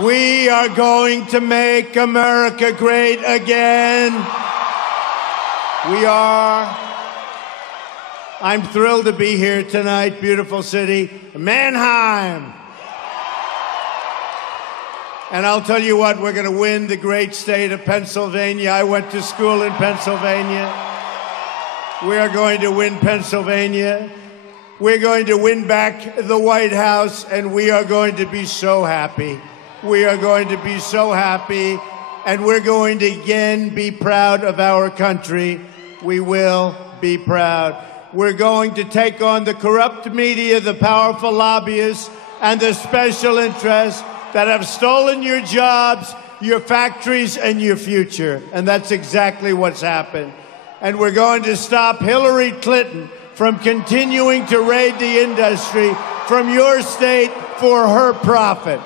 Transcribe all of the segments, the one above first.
We are going to make America great again. We are. I'm thrilled to be here tonight, beautiful city, Mannheim. And I'll tell you what, we're going to win the great state of Pennsylvania. I went to school in Pennsylvania. We are going to win Pennsylvania. We're going to win back the White House, and we are going to be so happy. We are going to be so happy, and we're going to again be proud of our country. We will be proud. We're going to take on the corrupt media, the powerful lobbyists, and the special interests that have stolen your jobs, your factories, and your future. And that's exactly what's happened. And we're going to stop Hillary Clinton from continuing to raid the industry from your state for her profit.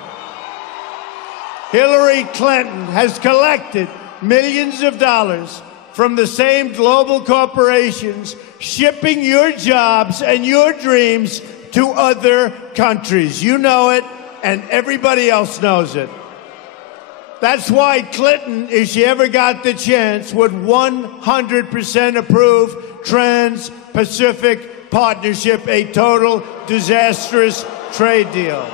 Hillary Clinton has collected millions of dollars from the same global corporations, shipping your jobs and your dreams to other countries. You know it, and everybody else knows it. That's why Clinton, if she ever got the chance, would 100% approve Trans-Pacific Partnership, a total disastrous trade deal.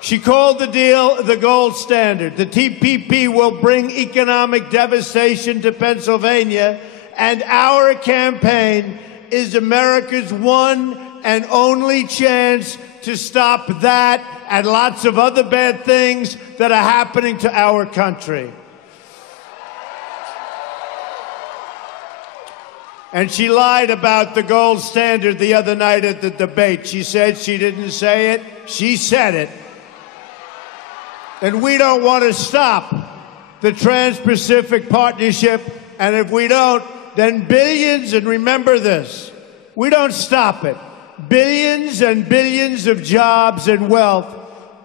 She called the deal the gold standard. The TPP will bring economic devastation to Pennsylvania, and our campaign is America's one and only chance to stop that and lots of other bad things that are happening to our country. And she lied about the gold standard the other night at the debate. She said she didn't say it. She said it. And we don't want to stop the Trans-Pacific Partnership. And if we don't, then billions, and remember this, we don't stop it, billions and billions of jobs and wealth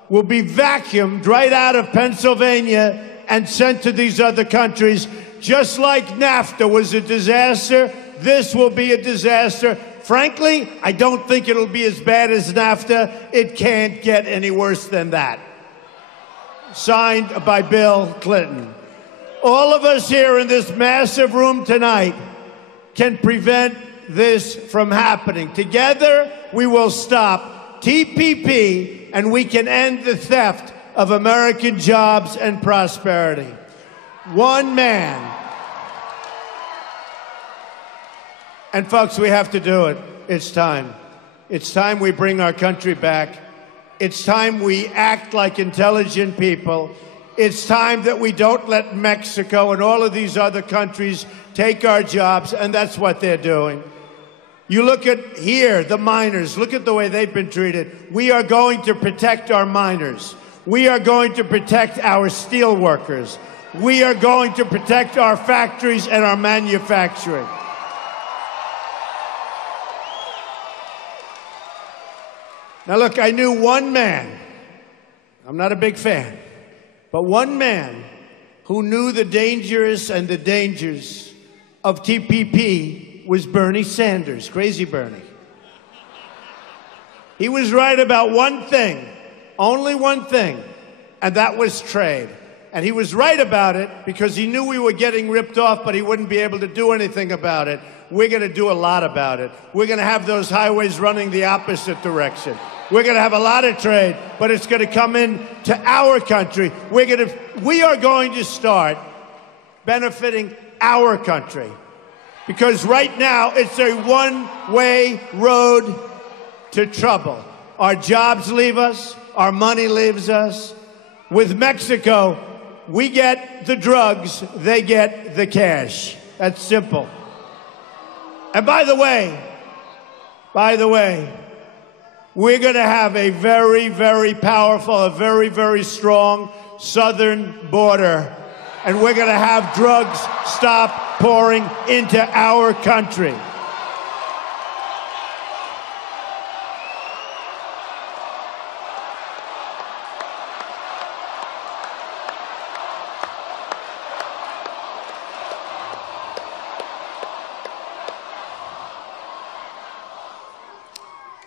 will be vacuumed right out of Pennsylvania and sent to these other countries. Just like NAFTA was a disaster, this will be a disaster. Frankly, I don't think it'll be as bad as NAFTA. It can't get any worse than that. Signed by Bill Clinton. All of us here in this massive room tonight can prevent this from happening. Together, we will stop TPP, and we can end the theft of American jobs and prosperity. One man. And folks, we have to do it. It's time. It's time we bring our country back. It's time we act like intelligent people. It's time that we don't let Mexico and all of these other countries take our jobs, and that's what they're doing. You look at here, the miners, look at the way they've been treated. We are going to protect our miners. We are going to protect our steel workers. We are going to protect our factories and our manufacturing. Now look, I knew one man, I'm not a big fan, but one man who knew the dangers and the dangers of TPP was Bernie Sanders, Crazy Bernie. He was right about one thing, only one thing, and that was trade. And he was right about it because he knew we were getting ripped off, but he wouldn't be able to do anything about it. We're going to do a lot about it. We're going to have those highways running the opposite direction. We're going to have a lot of trade, but it's going to come in to our country. We are going to start benefiting our country. Because right now, it's a one-way road to trouble. Our jobs leave us. Our money leaves us. With Mexico, we get the drugs. They get the cash. That's simple. And by the way, we're going to have a very, very powerful, a very, very strong southern border. And we're going to have drugs stop pouring into our country.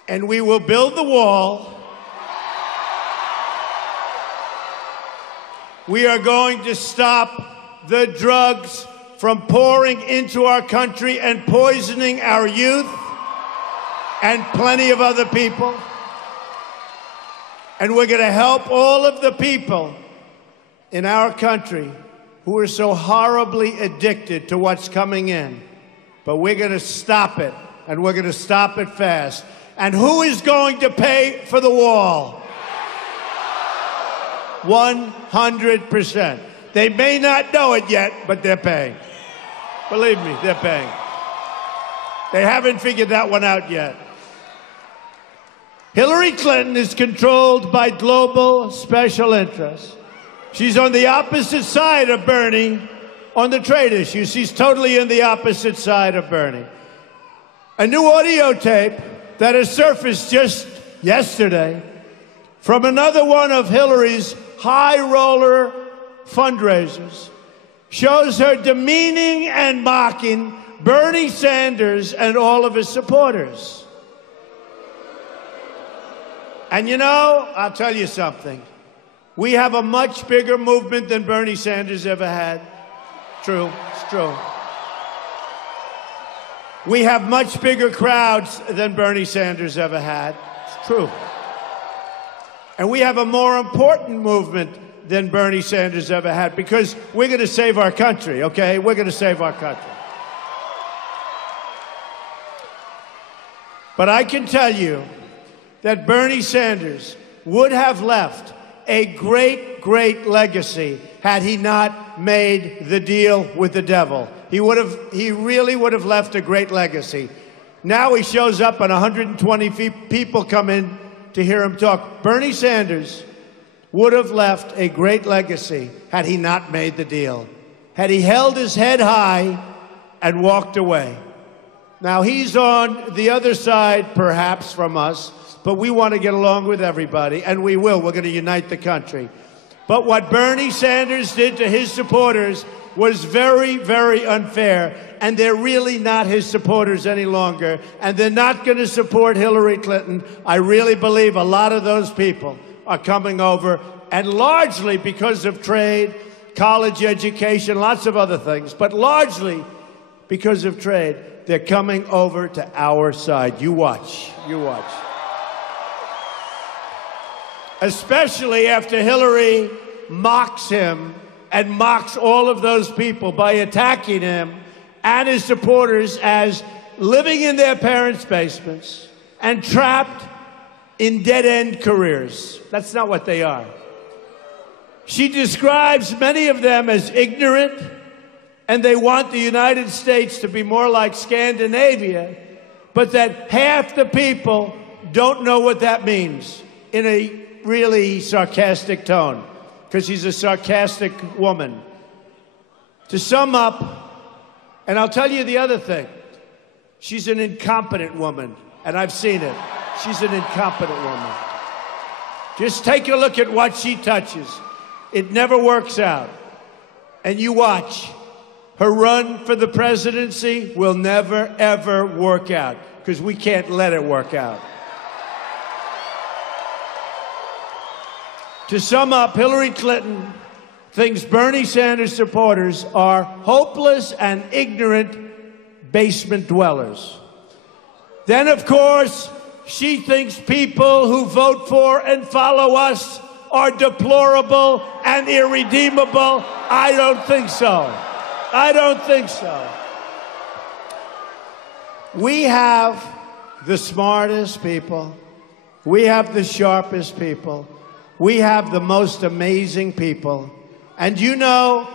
And we will build the wall. We are going to stop the drugs from pouring into our country and poisoning our youth and plenty of other people. And we're going to help all of the people in our country who are so horribly addicted to what's coming in. But we're going to stop it, and we're going to stop it fast. And who is going to pay for the wall? 100%. They may not know it yet, but they're paying. Believe me, they're paying. They haven't figured that one out yet. Hillary Clinton is controlled by global special interests. She's on the opposite side of Bernie on the trade issue. She's totally on the opposite side of Bernie. A new audio tape that has surfaced just yesterday from another one of Hillary's high roller fundraisers shows her demeaning and mocking Bernie Sanders and all of his supporters. And you know, I'll tell you something. We have a much bigger movement than Bernie Sanders ever had. True, it's true. We have much bigger crowds than Bernie Sanders ever had. It's true. And we have a more important movement than Bernie Sanders ever had because we're going to save our country, okay? We're going to save our country. But I can tell you that Bernie Sanders would have left a great, great legacy had he not made the deal with the devil. He really would have left a great legacy. Now he shows up and 120 people come in to hear him talk. Bernie Sanders would have left a great legacy had he not made the deal, had he held his head high and walked away. Now he's on the other side, perhaps, from us, but we want to get along with everybody, and we will. We're going to unite the country. But what Bernie Sanders did to his supporters was very, very unfair, and they're really not his supporters any longer, and they're not going to support Hillary Clinton. I really believe a lot of those people are coming over, and largely because of trade, college education, lots of other things, but largely because of trade, they're coming over to our side. You watch. You watch. Especially after Hillary mocks him and mocks all of those people by attacking him and his supporters as living in their parents' basements and trapped in dead-end careers. That's not what they are. She describes many of them as ignorant, and they want the United States to be more like Scandinavia, but that half the people don't know what that means in a really sarcastic tone, because she's a sarcastic woman. To sum up, and I'll tell you the other thing, she's an incompetent woman, and I've seen it. She's an incompetent woman. Just take a look at what she touches. It never works out. And you watch. Her run for the presidency will never, ever work out, because we can't let it work out. To sum up, Hillary Clinton thinks Bernie Sanders supporters are hopeless and ignorant basement dwellers. Then, of course, she thinks people who vote for and follow us are deplorable and irredeemable. I don't think so. I don't think so. We have the smartest people. We have the sharpest people. We have the most amazing people. And you know,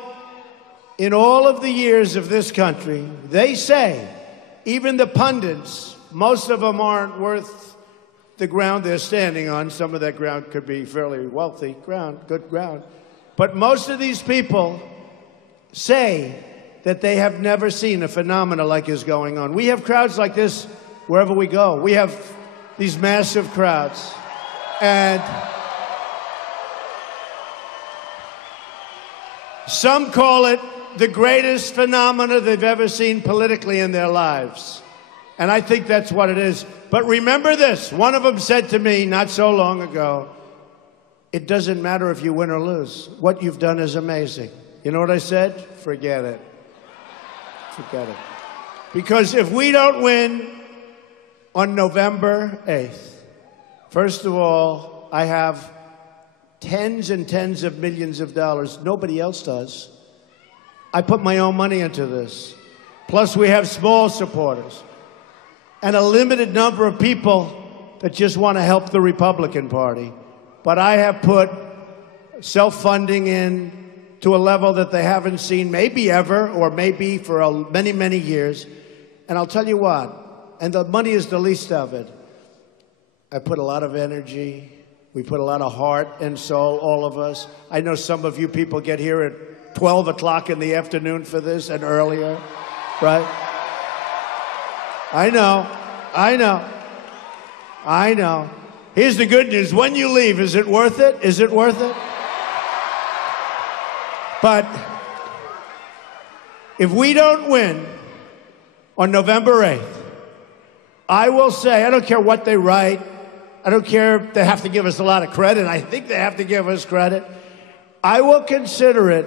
in all of the years of this country, they say, even the pundits, most of them aren't worth the ground they're standing on. Some of that ground could be fairly wealthy ground, good ground. But most of these people say that they have never seen a phenomenon like is going on. We have crowds like this wherever we go. We have these massive crowds. And some call it the greatest phenomena they've ever seen politically in their lives. And I think that's what it is. But remember this. One of them said to me not so long ago, it doesn't matter if you win or lose. What you've done is amazing. You know what I said? Forget it. Forget it. Because if we don't win on November 8th, first of all, I have tens and tens of millions of dollars. Nobody else does. I put my own money into this. Plus, we have small supporters and a limited number of people that just want to help the Republican Party. But I have put self-funding in to a level that they haven't seen maybe ever, or maybe for many, many years. And I'll tell you what, and the money is the least of it. I put a lot of energy. We put a lot of heart and soul, all of us. I know some of you people get here at 12 o'clock in the afternoon for this and earlier, right? I know, I know, I know. Here's the good news. When you leave, is it worth it? Is it worth it? But if we don't win on November 8th, I will say, I don't care what they write. I don't care if they have to give us a lot of credit. I think they have to give us credit. I will consider it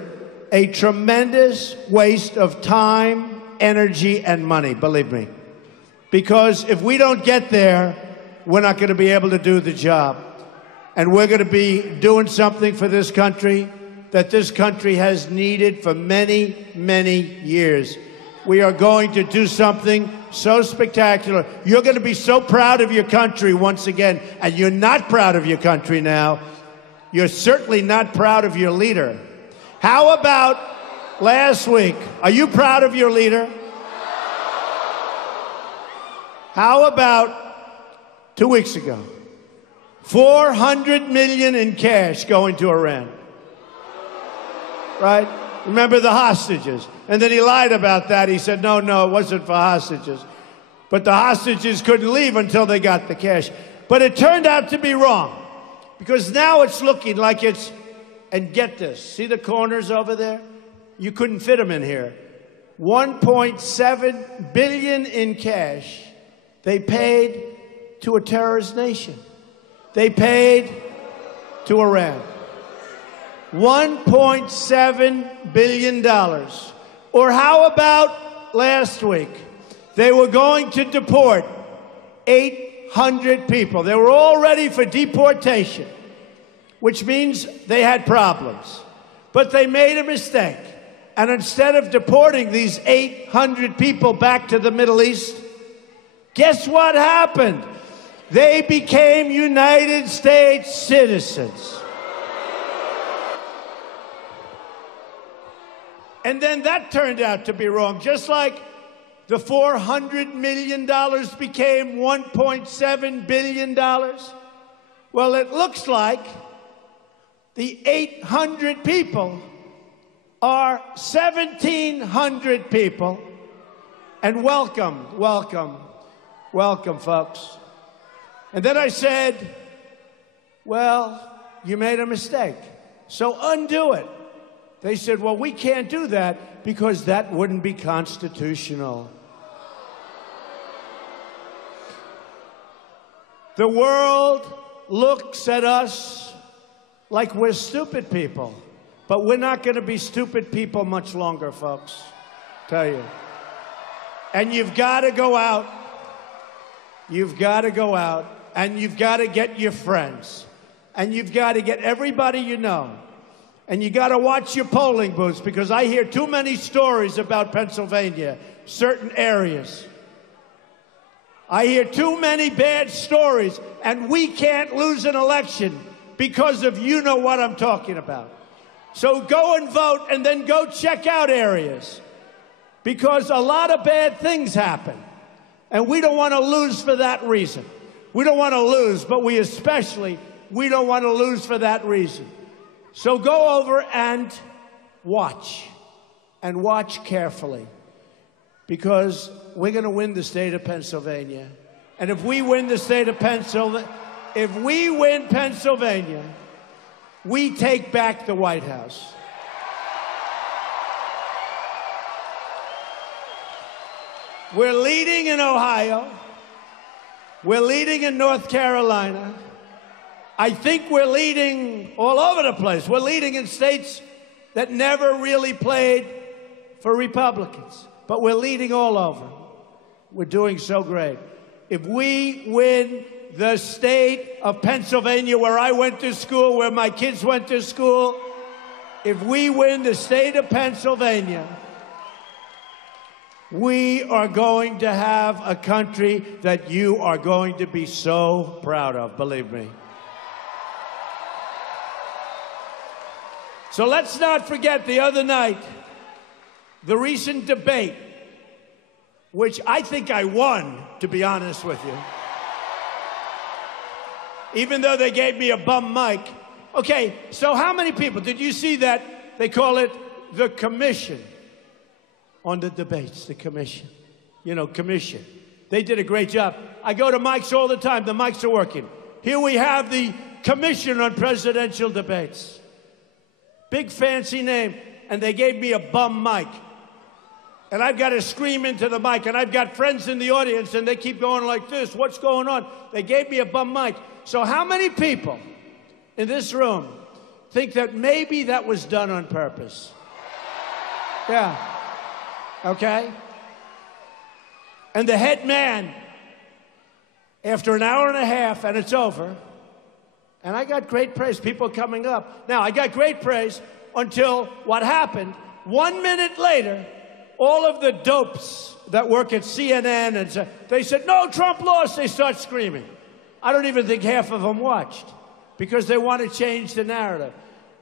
a tremendous waste of time, energy, and money, believe me. Because if we don't get there, we're not going to be able to do the job. And we're going to be doing something for this country that this country has needed for many, many years. We are going to do something so spectacular. You're going to be so proud of your country once again, and you're not proud of your country now. You're certainly not proud of your leader. How about last week? Are you proud of your leader? How about 2 weeks ago? $400 million in cash going to Iran. Right? Remember the hostages. And then he lied about that. He said, no, it wasn't for hostages. But the hostages couldn't leave until they got the cash. But it turned out to be wrong. Because now it's looking like it's, and get this, see the corners over there? You couldn't fit them in here. $1.7 billion in cash they paid to a terrorist nation. They paid to Iran. $1.7 billion. Or how about last week? They were going to deport 800 people. They were all ready for deportation, which means they had problems. But they made a mistake. And instead of deporting these 800 people back to the Middle East, guess what happened? They became United States citizens. And then that turned out to be wrong, just like the $400 million became $1.7 billion. Well, it looks like the 800 people are 1,700 people. And welcome, folks. And then I said, well, you made a mistake, so undo it. They said, well, we can't do that because that wouldn't be constitutional. The world looks at us like we're stupid people, but we're not going to be stupid people much longer, folks. Tell you. And you've got to go out. You've got to go out, and you've got to get your friends, and you've got to get everybody you know. And you got to watch your polling booths, because I hear too many stories about Pennsylvania, certain areas. I hear too many bad stories, and we can't lose an election because of you know what I'm talking about. So go and vote, and then go check out areas, because a lot of bad things happen, and we don't want to lose for that reason. We don't want to lose, but we don't want to lose for that reason. So go over and watch carefully, because we're going to win the state of Pennsylvania. And if we win the state of Pennsylvania, we take back the White House. We're leading in Ohio. We're leading in North Carolina. I think we're leading all over the place. We're leading in states that never really played for Republicans, but we're leading all over. We're doing so great. If we win the state of Pennsylvania, where I went to school, where my kids went to school, if we win the state of Pennsylvania, we are going to have a country that you are going to be so proud of, believe me. So let's not forget the other night, the recent debate, which I think I won, to be honest with you. Even though they gave me a bum mic. Okay, so how many people, did you see that they call it the commission on the debates, the commission? You know, commission. They did a great job. I go to mics all the time, the mics are working. Here we have the Commission on Presidential Debates. Big fancy name, and they gave me a bum mic. And I've got to scream into the mic, and I've got friends in the audience, and they keep going like this. What's going on? They gave me a bum mic. So how many people in this room think that maybe that was done on purpose? Yeah. Okay? And the head man, after an hour and a half, and it's over, and I got great praise, people coming up. Now, I got great praise until what happened. 1 minute later, all of the dopes that work at CNN, and they said, no, Trump lost. They start screaming. I don't even think half of them watched because they want to change the narrative.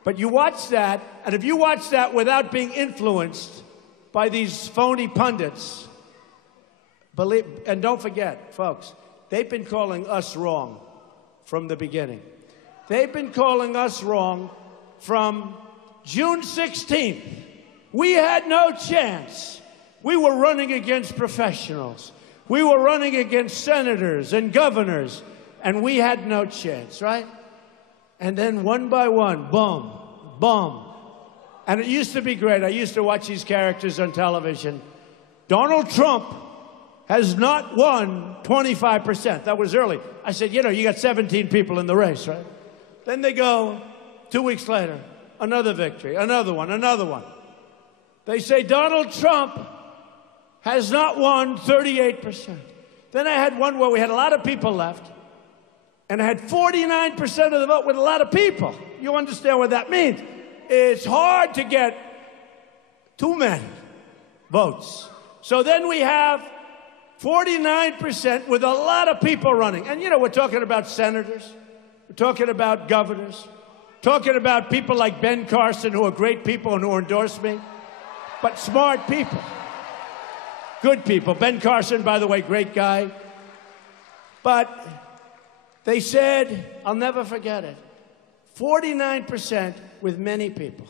But you watch that, and if you watch that without being influenced by these phony pundits, believe, and don't forget, folks, they've been calling us wrong from the beginning. They've been calling us wrong from June 16th. We had no chance. We were running against professionals. We were running against senators and governors, and we had no chance, right? And then one by one, boom, boom. And it used to be great. I used to watch these characters on television. Donald Trump has not won 25%. That was early. I said, you know, you got 17 people in the race, right? Then they go, 2 weeks later, another victory, another one, another one. They say Donald Trump has not won 38%. Then I had one where we had a lot of people left, and I had 49% of the vote with a lot of people. You understand what that means? It's hard to get too many votes. So then we have 49% with a lot of people running. And, you know, we're talking about senators. We're talking about governors. Talking about people like Ben Carson, who are great people and who endorse me. But smart people. Good people. Ben Carson, by the way, great guy. But they said, I'll never forget it, 49% with many people.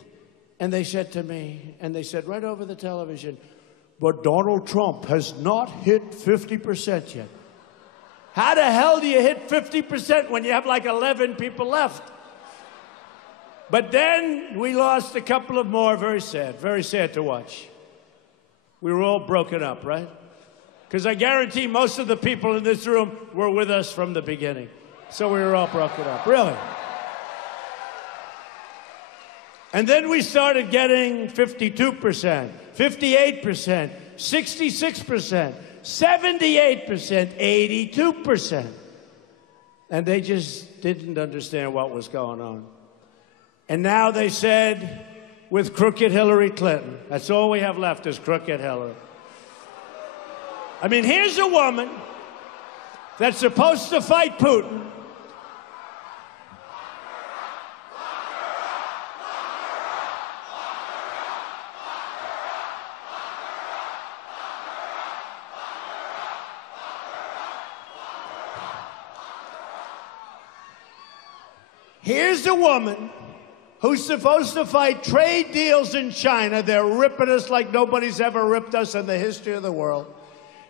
And they said to me, and they said right over the television, but Donald Trump has not hit 50% yet. How the hell do you hit 50% when you have like 11 people left? But then we lost a couple of more. Very sad to watch. We were all broken up, right? Because I guarantee most of the people in this room were with us from the beginning. So we were all broken up, really. And then we started getting 52%, 58%, 66%, 78%, 82%. And they just didn't understand what was going on. And now they said, with crooked Hillary Clinton, that's all we have left is crooked Hillary. I mean, here's a woman that's supposed to fight Putin. Here's a woman who's supposed to fight trade deals in China. They're ripping us like nobody's ever ripped us in the history of the world.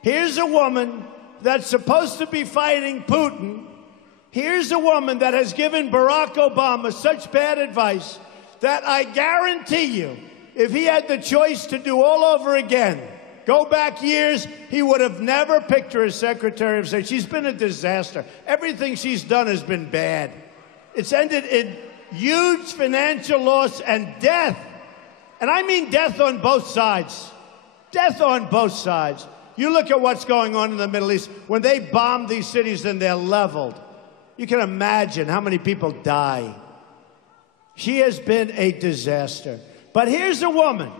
Here's a woman that's supposed to be fighting Putin. Here's a woman that has given Barack Obama such bad advice that I guarantee you, if he had the choice to do all over again, go back years, he would have never picked her as Secretary of State. She's been a disaster. Everything she's done has been bad. It's ended in huge financial loss and death. And I mean death on both sides. Death on both sides. You look at what's going on in the Middle East. When they bomb these cities and they're leveled, you can imagine how many people die. She has been a disaster. But here's a woman.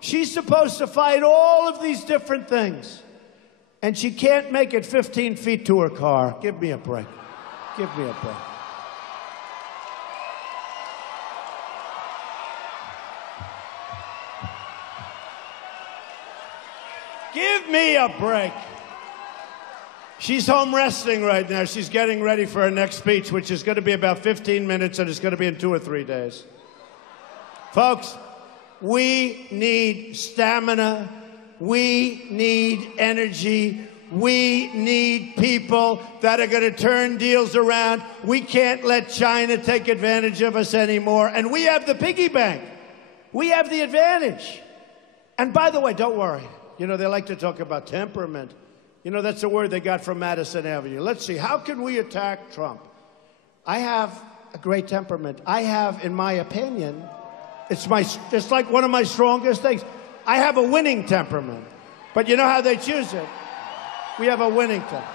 She's supposed to fight all of these different things. And she can't make it 15 feet to her car. Give me a break. Give me a break. Give me a break. She's home resting right now. She's getting ready for her next speech, which is going to be about 15 minutes, and it's going to be in 2 or 3 days. Folks, we need stamina. We need energy. We need people that are going to turn deals around. We can't let China take advantage of us anymore. And we have the piggy bank. We have the advantage. And by the way, don't worry. You know, they like to talk about temperament. You know, that's a word they got from Madison Avenue. Let's see, how can we attack Trump? I have a great temperament. I have, in my opinion, it's like one of my strongest things. I have a winning temperament. But you know how they choose it? We have a winning temperament.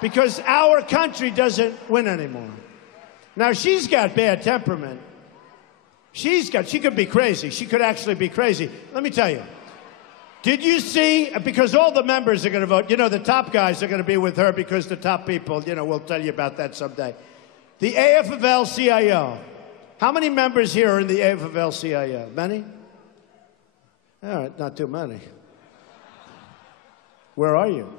Because our country doesn't win anymore. Now, she's got bad temperament. She could be crazy. She could actually be crazy. Let me tell you. Did you see, because all the members are going to vote, you know, the top guys are going to be with her because the top people, you know, we'll tell you about that someday. The AFL-CIO. How many members here are in the AFL-CIO? Many? All right, not too many. Where are you?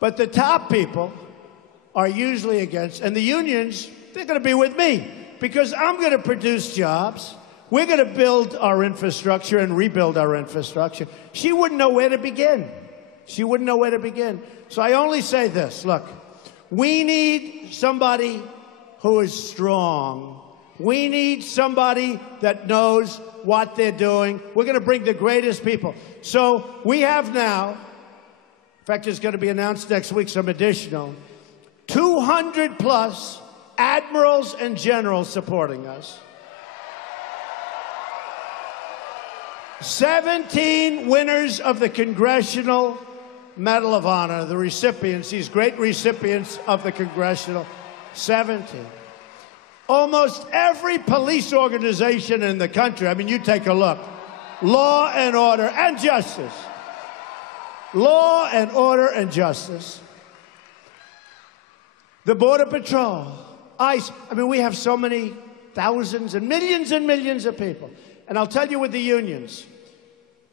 But the top people are usually against, and the unions, they're going to be with me because I'm going to produce jobs. We're going to build our infrastructure and rebuild our infrastructure. She wouldn't know where to begin. She wouldn't know where to begin. So I only say this. Look, we need somebody who is strong. We need somebody that knows what they're doing. We're going to bring the greatest people. So we have now, in fact, it's going to be announced next week, some additional, 200+ admirals and generals supporting us. 17 winners of the Congressional Medal of Honor, the recipients, these great recipients of the Congressional, 17. Almost every police organization in the country, I mean, you take a look, law and order and justice. Law and order and justice. The Border Patrol, ICE, I mean, we have so many thousands and millions of people. And I'll tell you with the unions,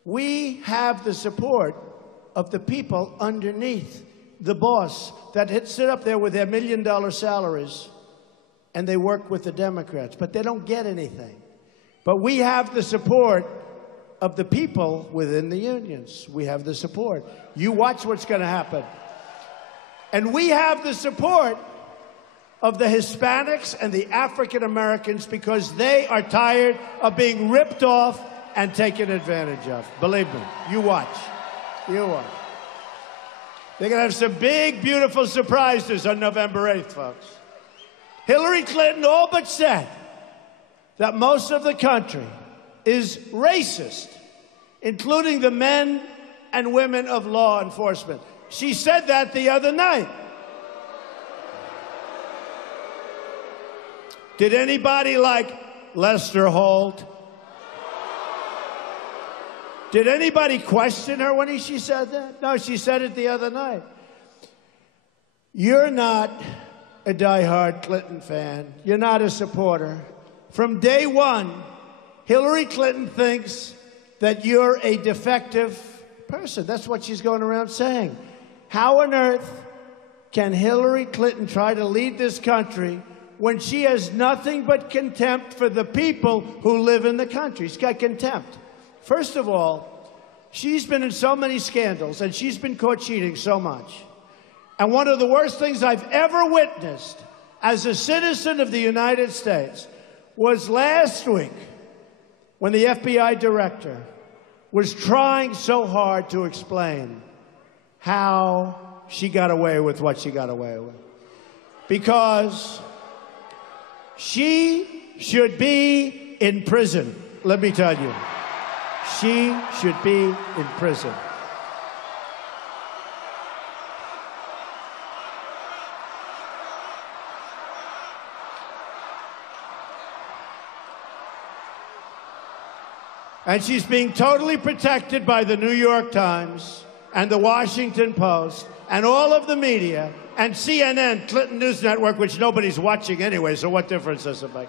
we have the support of the people underneath the boss that sit up there with their $1 million salaries and they work with the Democrats, but they don't get anything. But we have the support of the people within the unions. We have the support. You watch what's going to happen. And we have the support of the Hispanics and the African Americans because they are tired of being ripped off and taken advantage of. Believe me, you watch. You watch. They're going to have some big, beautiful surprises on November 8th, folks. Hillary Clinton all but said that most of the country is racist, including the men and women of law enforcement. She said that the other night. Did anybody like Lester Holt? Did anybody question her when she said that? No, she said it the other night. You're not a diehard Clinton fan. You're not a supporter. From day one, Hillary Clinton thinks that you're a defective person. That's what she's going around saying. How on earth can Hillary Clinton try to lead this country when she has nothing but contempt for the people who live in the country? She's got contempt. First of all, she's been in so many scandals, and she's been caught cheating so much. And one of the worst things I've ever witnessed as a citizen of the United States was last week when the FBI director was trying so hard to explain how she got away with what she got away with. Because She should be in prison. Let me tell you. She should be in prison. And she's being totally protected by the New York Times and the Washington Post and all of the media and CNN, Clinton News Network, which nobody's watching anyway, so what difference does it make?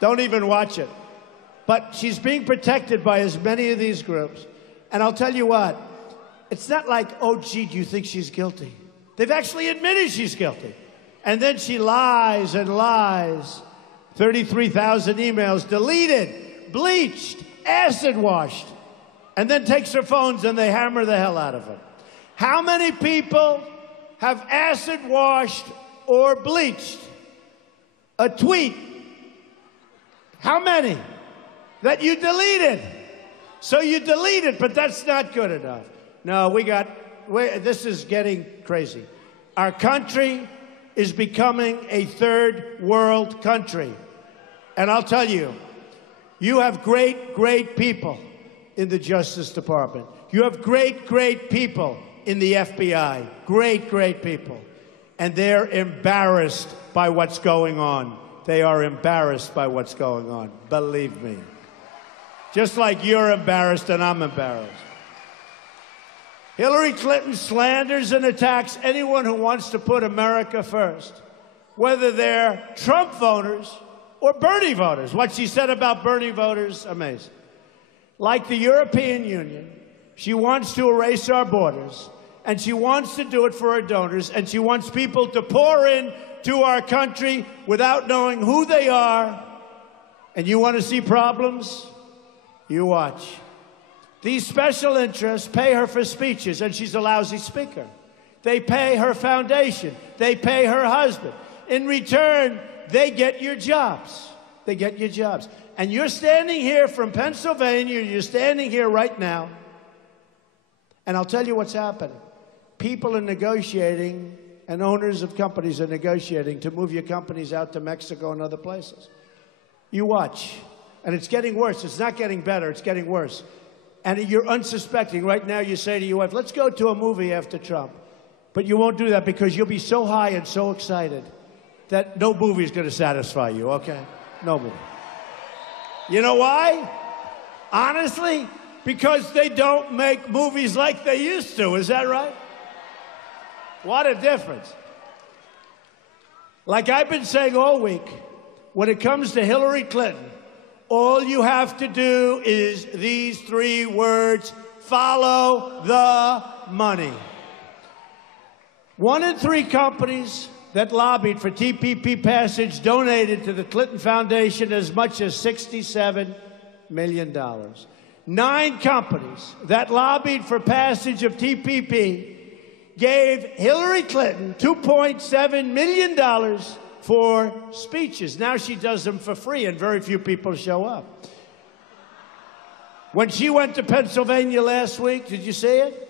Don't even watch it. But she's being protected by as many of these groups. And I'll tell you what, it's not like, oh, gee, do you think she's guilty? They've actually admitted she's guilty. And then she lies and lies. 33,000 emails deleted, bleached, acid washed, and then takes her phones and they hammer the hell out of her. How many people have acid washed or bleached a tweet? How many? That you deleted. So you deleted, but that's not good enough. No, this is getting crazy. Our country is becoming a third world country. And I'll tell you, you have great, great people in the Justice Department. You have great, great people in the FBI. Great, great people. And they're embarrassed by what's going on. They are embarrassed by what's going on. Believe me. Just like you're embarrassed and I'm embarrassed. Hillary Clinton slanders and attacks anyone who wants to put America first, whether they're Trump voters or Bernie voters. What she said about Bernie voters, amazing. Like the European Union, she wants to erase our borders, and she wants to do it for her donors, and she wants people to pour in to our country without knowing who they are. And you want to see problems? You watch. These special interests pay her for speeches, and she's a lousy speaker. They pay her foundation. They pay her husband. In return, they get your jobs. They get your jobs. And you're standing here from Pennsylvania. You're standing here right now. And I'll tell you what's happening. People are negotiating, and owners of companies are negotiating to move your companies out to Mexico and other places. You watch. And it's getting worse. It's not getting better. It's getting worse. And you're unsuspecting. Right now you say to your wife, let's go to a movie after Trump. But you won't do that because you'll be so high and so excited that no movie is going to satisfy you, okay? No movie. You know why? Honestly, because they don't make movies like they used to. Is that right? What a difference. Like I've been saying all week, when it comes to Hillary Clinton, all you have to do is these three words: follow the money. 1 in 3 companies that lobbied for TPP passage donated to the Clinton Foundation as much as $67 million. 9 companies that lobbied for passage of TPP gave Hillary Clinton $2.7 million for speeches. Now she does them for free, and very few people show up. When she went to Pennsylvania last week, did you see it?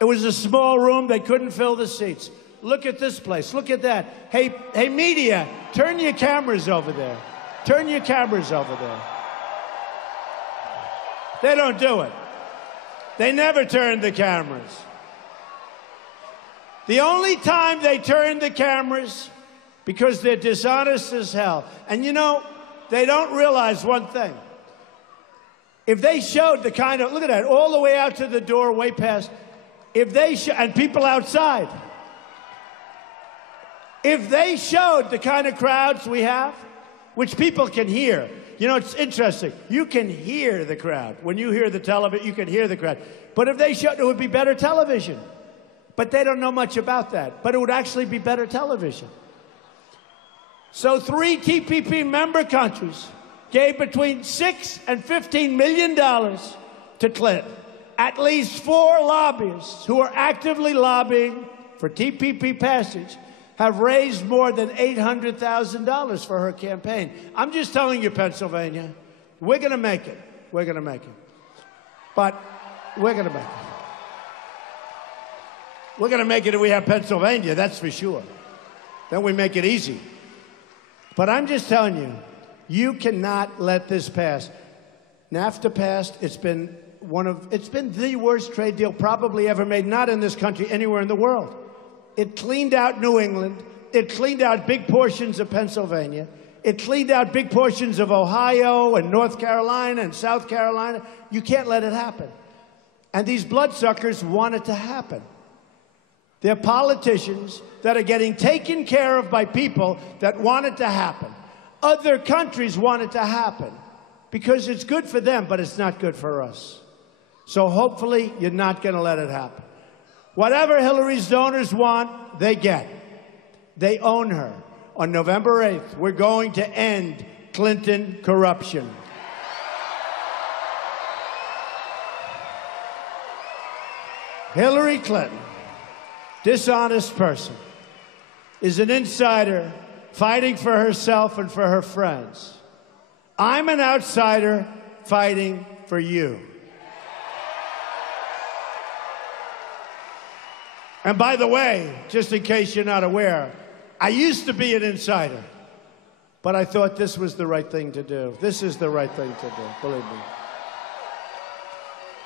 It was a small room. They couldn't fill the seats. Look at this place. Look at that. Hey, media, turn your cameras over there. Turn your cameras over there. They don't do it. They never turn the cameras. The only time they turn the cameras, because they're dishonest as hell. And you know, they don't realize one thing. If they showed the kind of, look at that, all the way out to the door, way past, if they and people outside, if they showed the kind of crowds we have, which people can hear. You know, it's interesting. You can hear the crowd. When you hear the television, you can hear the crowd. But if they showed, it would be better television. But they don't know much about that. But it would actually be better television. So 3 TPP member countries gave between $6 and $15 million to Clinton. At least 4 lobbyists who are actively lobbying for TPP passage have raised more than $800,000 for her campaign. I'm just telling you, Pennsylvania, we're going to make it. We're going to make it. But we're going to make it. We're going to make it if we have Pennsylvania, that's for sure. Then we make it easy. But I'm just telling you, you cannot let this pass. NAFTA passed. It's been the worst trade deal probably ever made, not in this country, anywhere in the world. It cleaned out New England. It cleaned out big portions of Pennsylvania. It cleaned out big portions of Ohio and North Carolina and South Carolina. You can't let it happen. And these bloodsuckers want it to happen. They're politicians that are getting taken care of by people that want it to happen. Other countries want it to happen because it's good for them, but it's not good for us. So hopefully you're not going to let it happen. Whatever Hillary's donors want, they get. They own her. On November 8th, we're going to end Clinton corruption. Hillary Clinton, dishonest person, is an insider fighting for herself and for her friends. I'm an outsider fighting for you. And by the way, just in case you're not aware, I used to be an insider, but I thought this was the right thing to do. This is the right thing to do, believe me.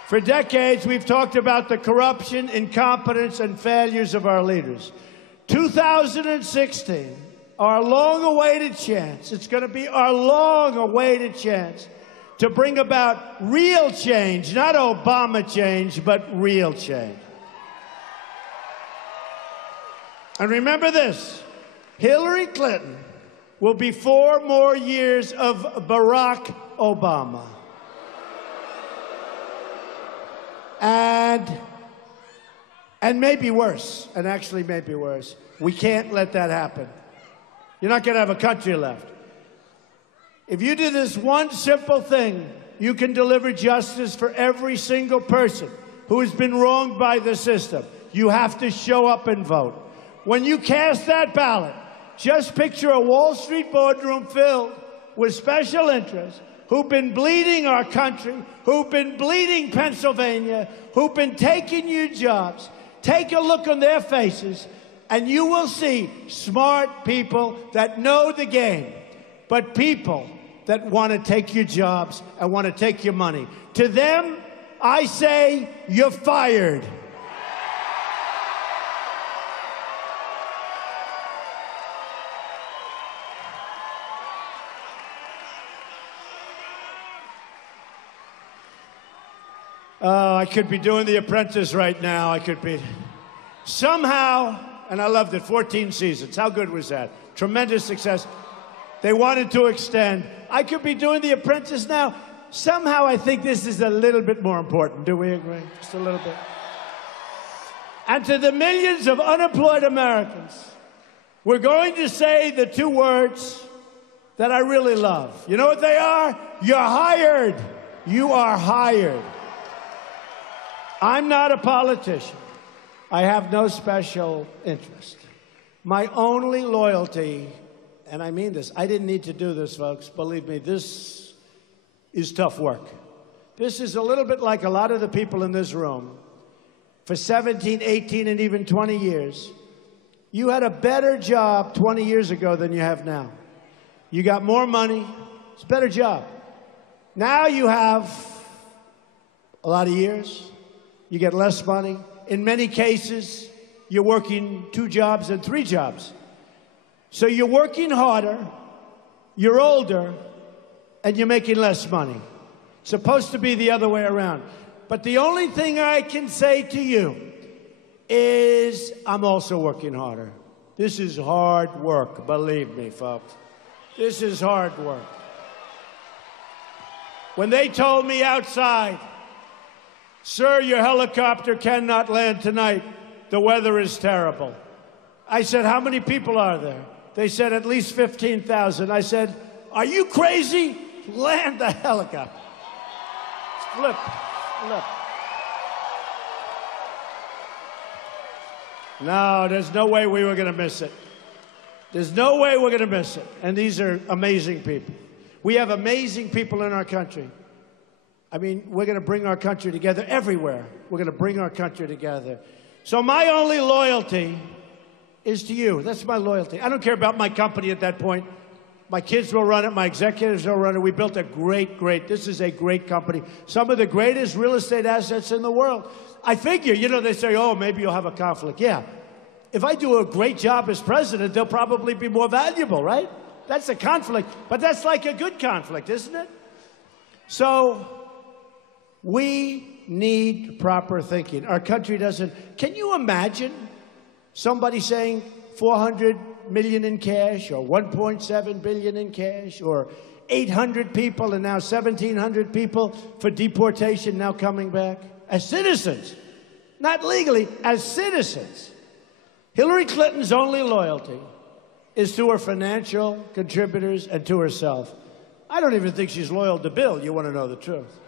For decades, we've talked about the corruption, incompetence, and failures of our leaders. 2016, our long-awaited chance, it's going to be our long-awaited chance to bring about real change, not Obama change, but real change. And remember this, Hillary Clinton will be 4 more years of Barack Obama. And maybe worse, and actually maybe worse. We can't let that happen. You're not going to have a country left. If you do this one simple thing, you can deliver justice for every single person who has been wronged by the system. You have to show up and vote. When you cast that ballot, just picture a Wall Street boardroom filled with special interests who've been bleeding our country, who've been bleeding Pennsylvania, who've been taking your jobs. Take a look on their faces, and you will see smart people that know the game, but people that want to take your jobs and want to take your money. To them, I say, you're fired. Oh, I could be doing The Apprentice right now. I could be. Somehow, and I loved it, 14 seasons. How good was that? Tremendous success. They wanted to extend. I could be doing The Apprentice now. Somehow, I think this is a little bit more important. Do we agree? Just a little bit. And to the millions of unemployed Americans, we're going to say the 2 words that I really love. You know what they are? You're hired. You are hired. I'm not a politician. I have no special interest. My only loyalty, and I mean this, I didn't need to do this, folks. Believe me, this is tough work. This is a little bit like a lot of the people in this room. For 17, 18, and even 20 years, you had a better job 20 years ago than you have now. You got more money. It's a better job. Now you have a lot of years. You get less money. In many cases, you're working 2 jobs and 3 jobs. So you're working harder, you're older, and you're making less money. It's supposed to be the other way around. But the only thing I can say to you is I'm also working harder. This is hard work, believe me, folks. This is hard work. When they told me outside, "Sir, your helicopter cannot land tonight. The weather is terrible." I said, "How many people are there?" They said, "At least 15,000. I said, "Are you crazy? Land the helicopter." Flip, flip. No, there's no way we were going to miss it. There's no way we're going to miss it. And these are amazing people. We have amazing people in our country. I mean, we're going to bring our country together everywhere. We're going to bring our country together. So my only loyalty is to you. That's my loyalty. I don't care about my company at that point. My kids will run it. My executives will run it. We built a this is a great company. Some of the greatest real estate assets in the world. I figure, you know, they say, oh, maybe you'll have a conflict. Yeah. If I do a great job as president, they'll probably be more valuable, right? That's a conflict. But that's like a good conflict, isn't it? So we need proper thinking. Our country doesn't. Can you imagine somebody saying 400 million in cash or 1.7 billion in cash or 800 people and now 1,700 people for deportation now coming back as citizens, not legally, as citizens? Hillary Clinton's only loyalty is to her financial contributors and to herself. I don't even think she's loyal to Bill. You want to know the truth.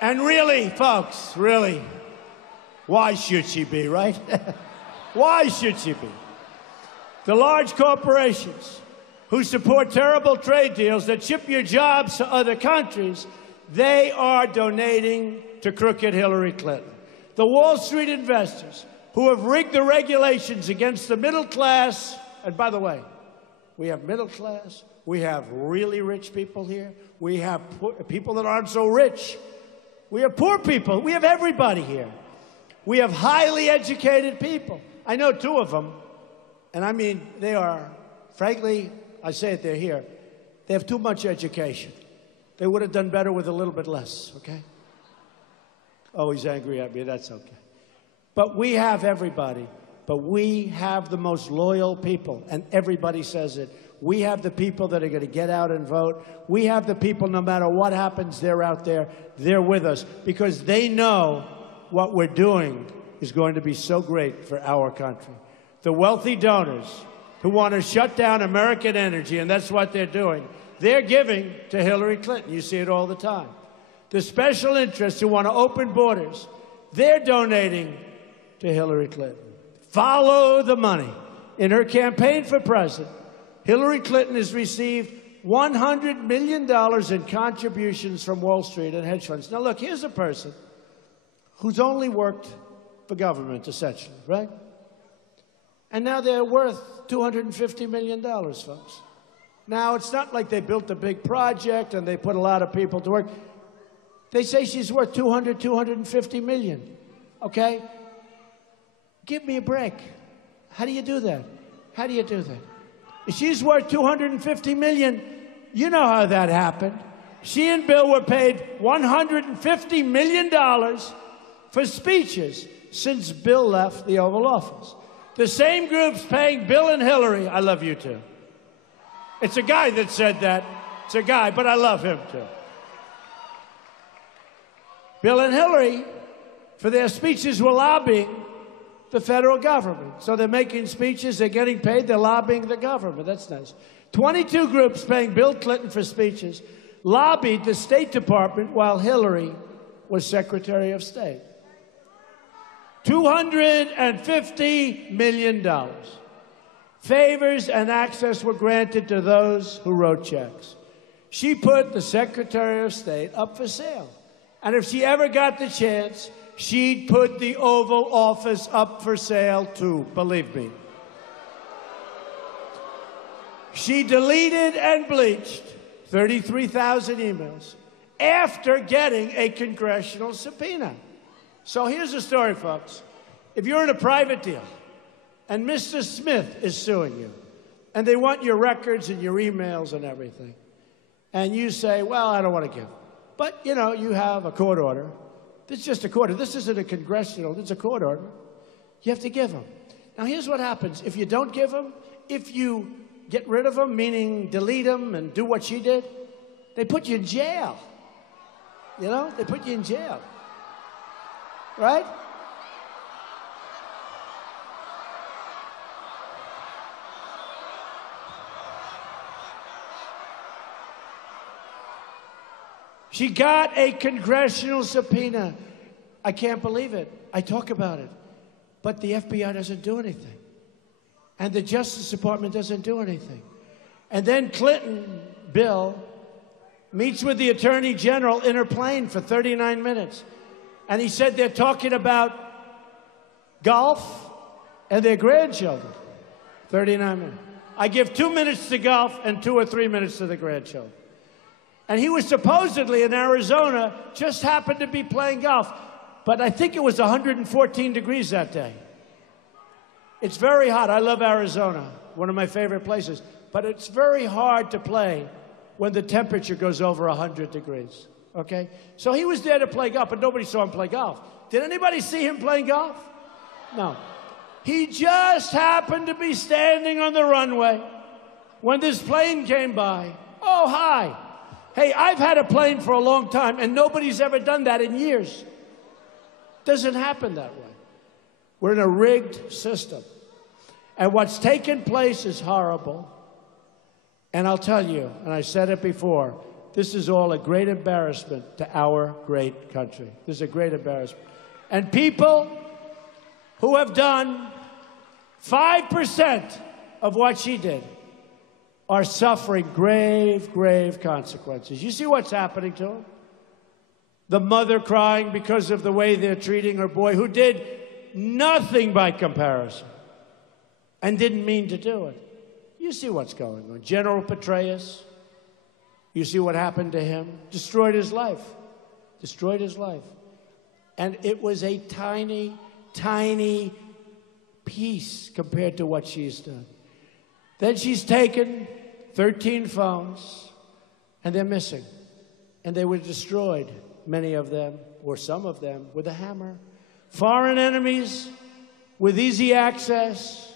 And really, folks, really, why should she be, right? Why should she be? The large corporations who support terrible trade deals that ship your jobs to other countries, they are donating to crooked Hillary Clinton. The Wall Street investors who have rigged the regulations against the middle class, and by the way, we have middle class, we have really rich people here, we have people that aren't so rich, we have poor people, we have everybody here. We have highly educated people. I know two of them, and I mean, they are, frankly, I say it, they're here. They have too much education. They would have done better with a little bit less, okay? Oh, he's angry at me, that's okay. But we have everybody, but we have the most loyal people, and everybody says it. We have the people that are going to get out and vote. We have the people, no matter what happens, they're out there, they're with us, because they know what we're doing is going to be so great for our country. The wealthy donors who want to shut down American energy, and that's what they're doing, they're giving to Hillary Clinton. You see it all the time. The special interests who want to open borders, they're donating to Hillary Clinton. Follow the money. In her campaign for president, Hillary Clinton has received $100 million in contributions from Wall Street and hedge funds. Now, look, here's a person who's only worked for government, essentially, right? And now they're worth $250 million, folks. Now, it's not like they built a big project and they put a lot of people to work. They say she's worth 250 million, okay? Give me a break. How do you do that? How do you do that? If she's worth 250 million, you know how that happened. She and Bill were paid $150 million for speeches since Bill left the Oval Office. The same group's paying Bill and Hillary. I love you too. It's a guy that said that. It's a guy, but I love him too. Bill and Hillary, for their speeches, were lobbying the federal government. So they're making speeches, they're getting paid, they're lobbying the government. That's nice. 22 groups paying Bill Clinton for speeches lobbied the State Department while Hillary was Secretary of State. $250 million. Favors and access were granted to those who wrote checks. She put the Secretary of State up for sale. And if she ever got the chance, she'd put the Oval Office up for sale too, believe me. She deleted and bleached 33,000 emails after getting a congressional subpoena. So here's the story, folks. If you're in a private deal and Mr. Smith is suing you and they want your records and your emails and everything, and you say, well, I don't want to give. But, you know, you have a court order. This is just a court order. This isn't a congressional. It's a court order. You have to give them. Now, here's what happens. If you don't give them, if you get rid of them, meaning delete them and do what she did, they put you in jail. You know? They put you in jail. Right? She got a congressional subpoena. I can't believe it. I talk about it. But the FBI doesn't do anything. And the Justice Department doesn't do anything. And then Clinton, Bill, meets with the Attorney General in her plane for 39 minutes. And he said they're talking about golf and their grandchildren. 39 minutes. I give 2 minutes to golf and 2 or 3 minutes to the grandchildren. And he was supposedly in Arizona, just happened to be playing golf. But I think it was 114 degrees that day. It's very hot. I love Arizona, one of my favorite places. But it's very hard to play when the temperature goes over 100 degrees, okay? So he was there to play golf, but nobody saw him play golf. Did anybody see him playing golf? No. He just happened to be standing on the runway when this plane came by. Oh, hi. Hey, I've had a plane for a long time, and nobody's ever done that in years. Doesn't happen that way. We're in a rigged system. And what's taken place is horrible. And I'll tell you, and I said it before, this is all a great embarrassment to our great country. This is a great embarrassment. And people who have done 5% of what she did are suffering grave, grave consequences. You see what's happening to them? The mother crying because of the way they're treating her boy, who did nothing by comparison and didn't mean to do it. You see what's going on. General Petraeus, you see what happened to him? Destroyed his life. Destroyed his life. And it was a tiny, tiny piece compared to what she's done. Then she's taken 13 phones, and they're missing. And they were destroyed, many of them, or some of them, with a hammer. Foreign enemies with easy access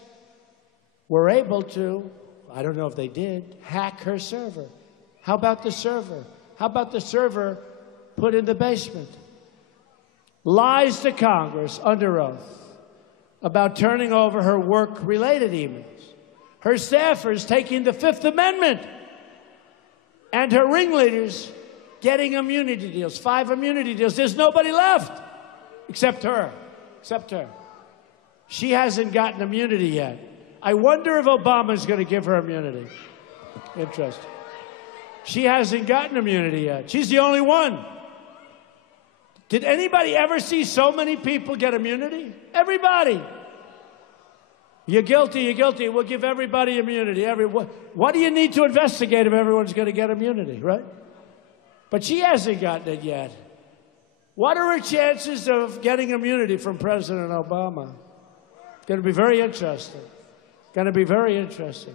were able to, I don't know if they did, hack her server. How about the server? How about the server put in the basement? Lies to Congress under oath about turning over her work-related emails. Her staffers taking the Fifth Amendment, and her ringleaders getting immunity deals, 5 immunity deals. There's nobody left except her, except her. She hasn't gotten immunity yet. I wonder if Obama's going to give her immunity. Interesting. She hasn't gotten immunity yet. She's the only one. Did anybody ever see so many people get immunity? Everybody. You're guilty, you're guilty. We'll give everybody immunity. What do you need to investigate if everyone's going to get immunity, right? But she hasn't gotten it yet. What are her chances of getting immunity from President Obama? It's going to be very interesting. Going to be very interesting.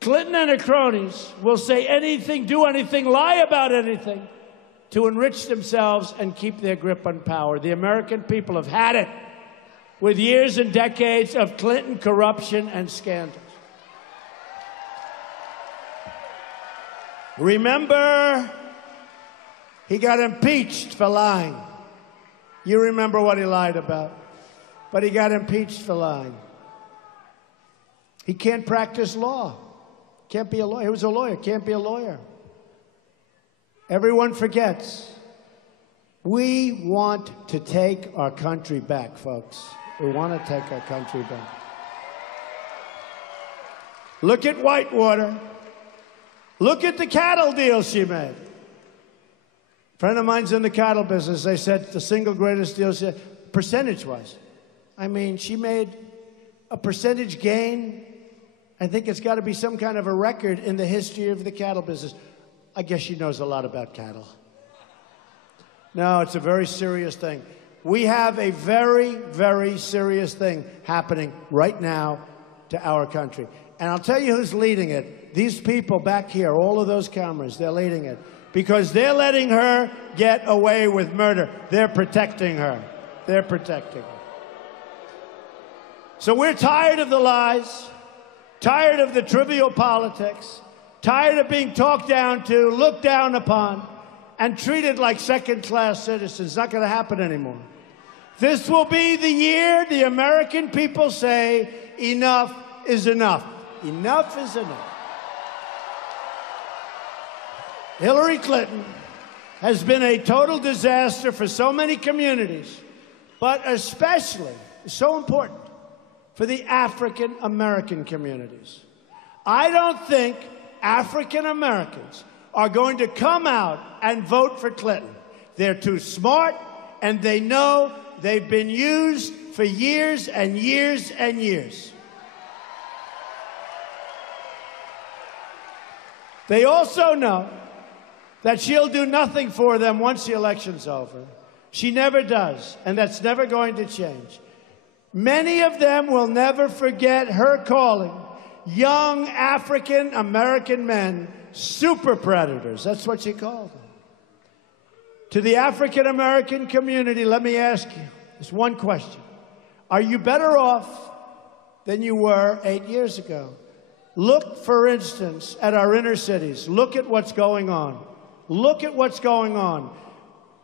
Clinton and her cronies will say anything, do anything, lie about anything to enrich themselves and keep their grip on power. The American people have had it with years and decades of Clinton corruption and scandals. Remember, he got impeached for lying. You remember what he lied about. But he got impeached for lying. He can't practice law. Can't be a lawyer. He was a lawyer. Can't be a lawyer. Everyone forgets. We want to take our country back, folks. We want to take our country back. Look at Whitewater. Look at the cattle deal she made. A friend of mine's in the cattle business. They said the single greatest deal, percentage-wise. I mean, she made a percentage gain. I think it's got to be some kind of a record in the history of the cattle business. I guess she knows a lot about cattle. No, it's a very serious thing. We have a very, very serious thing happening right now to our country. And I'll tell you who's leading it. These people back here, all of those cameras, they're leading it. Because they're letting her get away with murder. They're protecting her. They're protecting her. So we're tired of the lies, tired of the trivial politics, tired of being talked down to, looked down upon, and treated like second-class citizens. It's not going to happen anymore. This will be the year the American people say, enough is enough. Enough is enough. Hillary Clinton has been a total disaster for so many communities, but especially, so important, for the African American communities. I don't think African Americans are going to come out and vote for Clinton. They're too smart, and they know they've been used for years and years and years. They also know that she'll do nothing for them once the election's over. She never does, and that's never going to change. Many of them will never forget her calling young African-American men super predators. That's what she called them. To the African-American community, let me ask you this one question. Are you better off than you were 8 years ago? Look, for instance, at our inner cities. Look at what's going on. Look at what's going on.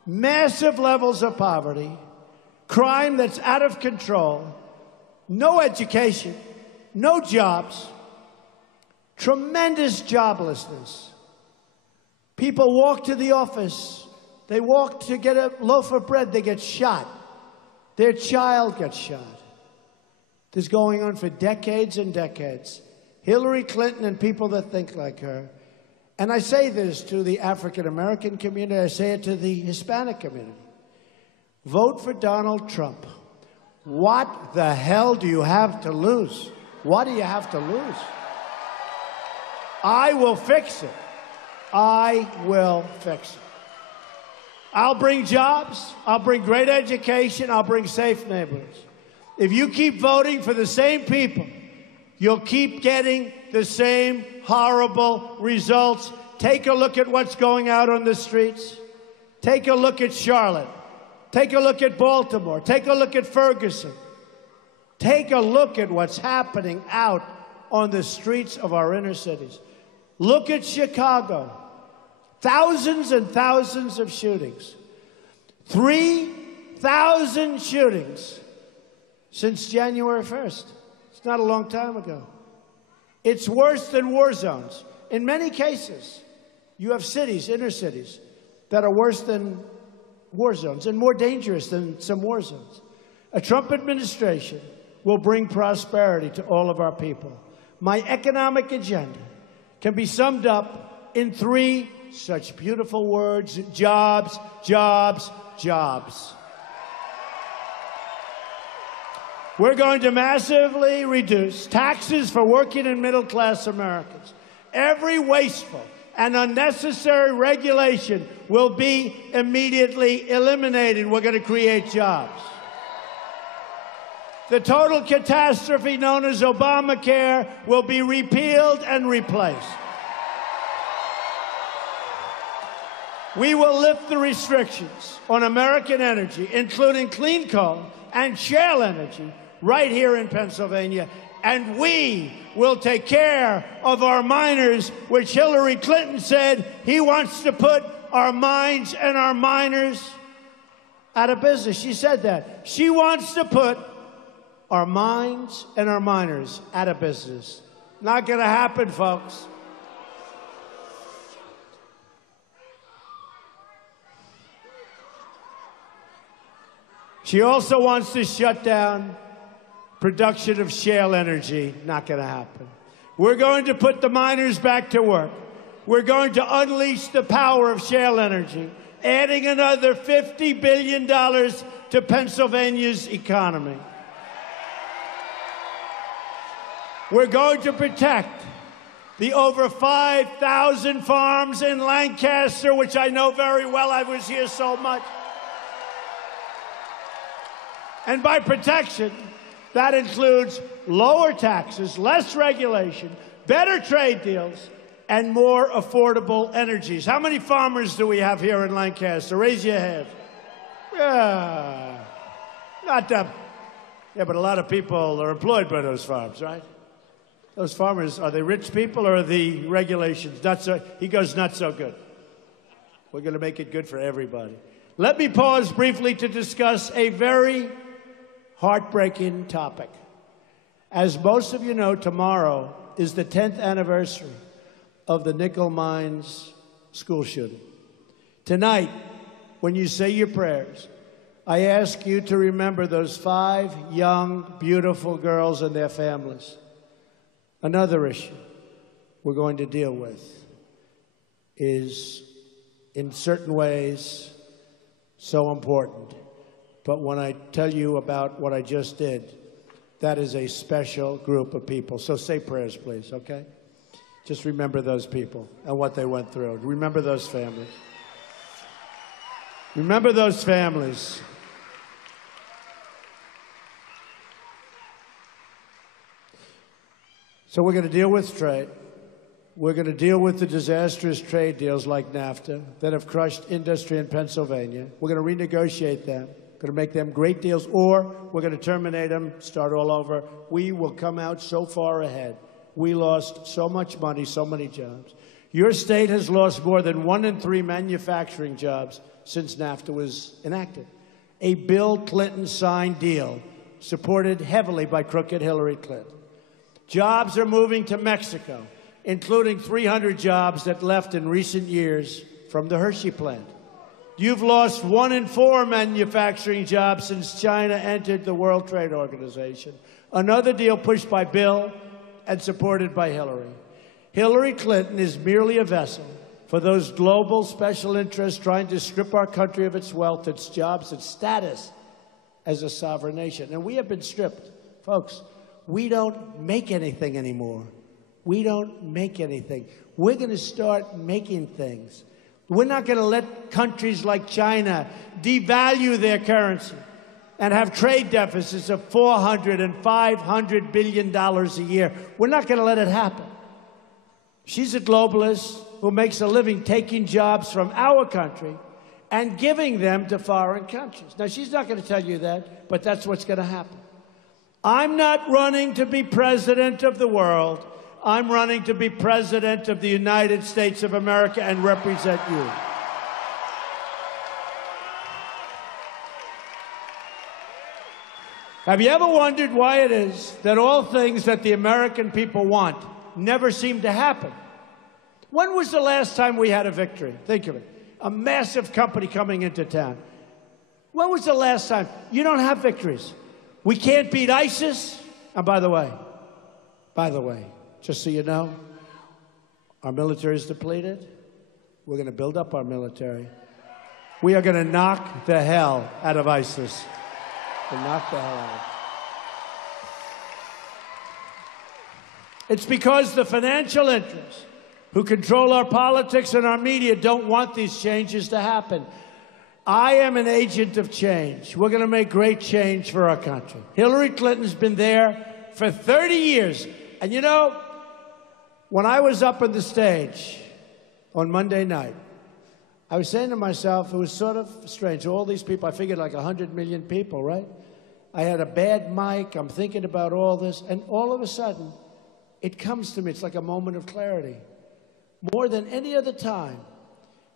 Massive levels of poverty, crime that's out of control, no education, no jobs, tremendous joblessness. People walk to the office. They walk to get a loaf of bread. They get shot. Their child gets shot. This is going on for decades and decades. Hillary Clinton and people that think like her. And I say this to the African-American community. I say it to the Hispanic community. Vote for Donald Trump. What the hell do you have to lose? What do you have to lose? I will fix it. I will fix it. I'll bring jobs. I'll bring great education. I'll bring safe neighborhoods. If you keep voting for the same people, you'll keep getting the same horrible results. Take a look at what's going out on the streets. Take a look at Charlotte. Take a look at Baltimore. Take a look at Ferguson. Take a look at what's happening out on the streets of our inner cities. Look at Chicago. Thousands and thousands of shootings. 3,000 shootings since January 1st. It's not a long time ago. It's worse than war zones. In many cases, you have cities, inner cities, that are worse than war zones and more dangerous than some war zones. A Trump administration will bring prosperity to all of our people. My economic agenda can be summed up in 3 such beautiful words: jobs, jobs, jobs. We're going to massively reduce taxes for working and middle-class Americans. Every wasteful and unnecessary regulation will be immediately eliminated. We're going to create jobs. The total catastrophe known as Obamacare will be repealed and replaced. We will lift the restrictions on American energy, including clean coal and shale energy, right here in Pennsylvania. And we will take care of our miners, which Hillary Clinton said he wants to put our mines and our miners out of business. She said that. She wants to put our mines and our miners out of business. Not going to happen, folks. She also wants to shut down production of shale energy. Not going to happen. We're going to put the miners back to work. We're going to unleash the power of shale energy, adding another $50 billion to Pennsylvania's economy. We're going to protect the over 5,000 farms in Lancaster, which I know very well. I was here so much. And by protection, that includes lower taxes, less regulation, better trade deals, and more affordable energies. How many farmers do we have here in Lancaster? Raise your hand. Yeah. Not that. Yeah, but a lot of people are employed by those farms, right? Those farmers, are they rich people or are the regulations not so? He goes, not so good. We're going to make it good for everybody. Let me pause briefly to discuss a very heartbreaking topic. As most of you know, tomorrow is the 10th anniversary of the Nickel Mines school shooting. Tonight, when you say your prayers, I ask you to remember those 5 young, beautiful girls and their families. Another issue we're going to deal with is, in certain ways, so important. But when I tell you about what I just did, that is a special group of people. So say prayers, please, okay? Just remember those people and what they went through. Remember those families. Remember those families. So we're going to deal with trade. We're going to deal with the disastrous trade deals like NAFTA that have crushed industry in Pennsylvania. We're going to renegotiate them. Going to make them great deals, or we're going to terminate them, start all over. We will come out so far ahead. We lost so much money, so many jobs. Your state has lost more than 1 in 3 manufacturing jobs since NAFTA was enacted. A Bill Clinton-signed deal supported heavily by crooked Hillary Clinton. Jobs are moving to Mexico, including 300 jobs that left in recent years from the Hershey plant. You've lost 1 in 4 manufacturing jobs since China entered the World Trade Organization. Another deal pushed by Bill and supported by Hillary. Hillary Clinton is merely a vessel for those global special interests trying to strip our country of its wealth, its jobs, its status as a sovereign nation. And we have been stripped. Folks, we don't make anything anymore. We don't make anything. We're going to start making things. We're not going to let countries like China devalue their currency and have trade deficits of $400 and $500 billion a year. We're not going to let it happen. She's a globalist who makes a living taking jobs from our country and giving them to foreign countries. Now, she's not going to tell you that, but that's what's going to happen. I'm not running to be president of the world. I'm running to be president of the United States of America and represent you. Have you ever wondered why it is that all things that the American people want never seem to happen? When was the last time we had a victory? Think of it. A massive company coming into town. When was the last time? You don't have victories. We can't beat ISIS. And by the way, just so you know, our military is depleted. We're going to build up our military. We are going to knock the hell out of ISIS. We'll knock the hell out. It's because the financial interests who control our politics and our media don't want these changes to happen. I am an agent of change. We're going to make great change for our country. Hillary Clinton's been there for 30 years. And you know, when I was up on the stage on Monday night, I was saying to myself, it was sort of strange. All these people, I figured like 100 million people, right? I had a bad mic. I'm thinking about all this. And all of a sudden, it comes to me. It's like a moment of clarity. More than any other time,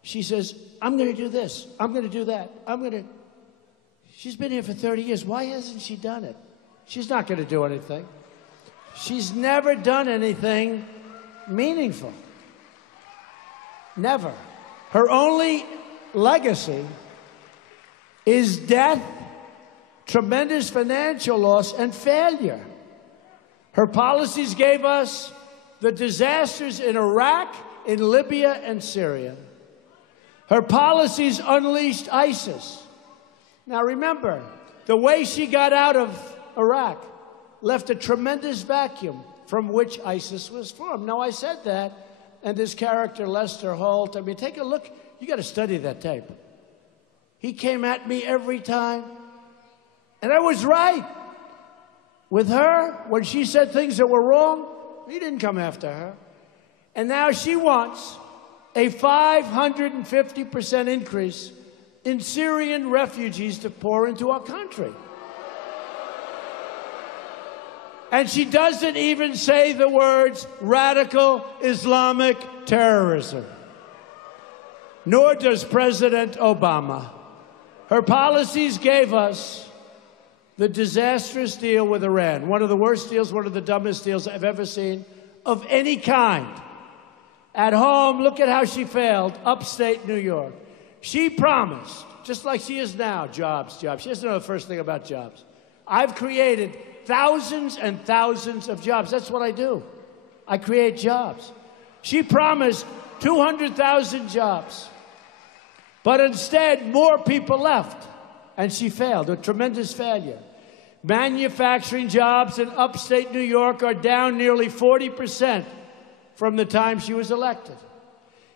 she says, I'm going to do this. I'm going to do that. She's been here for 30 years. Why hasn't she done it? She's not going to do anything. She's never done anything meaningful. Never. Her only legacy is death, tremendous financial loss, and failure. Her policies gave us the disasters in Iraq, in Libya, and Syria. Her policies unleashed ISIS. Now remember, the way she got out of Iraq left a tremendous vacuum from which ISIS was formed. Now, I said that, and this character, Lester Holt, I mean, take a look. You got to study that tape. He came at me every time, and I was right. With her, when she said things that were wrong, he didn't come after her. And now she wants a 550% increase in Syrian refugees to pour into our country. And she doesn't even say the words radical Islamic terrorism. Nor does President Obama. Her policies gave us the disastrous deal with Iran. One of the worst deals, one of the dumbest deals I've ever seen of any kind. At home, look at how she failed, upstate New York. She promised, just like she is now, jobs. She doesn't know the first thing about jobs. I've created thousands and thousands of jobs. That's what I do. I create jobs. She promised 200,000 jobs. But instead, more people left. and she failed, a tremendous failure. Manufacturing jobs in upstate New York are down nearly 40% from the time she was elected.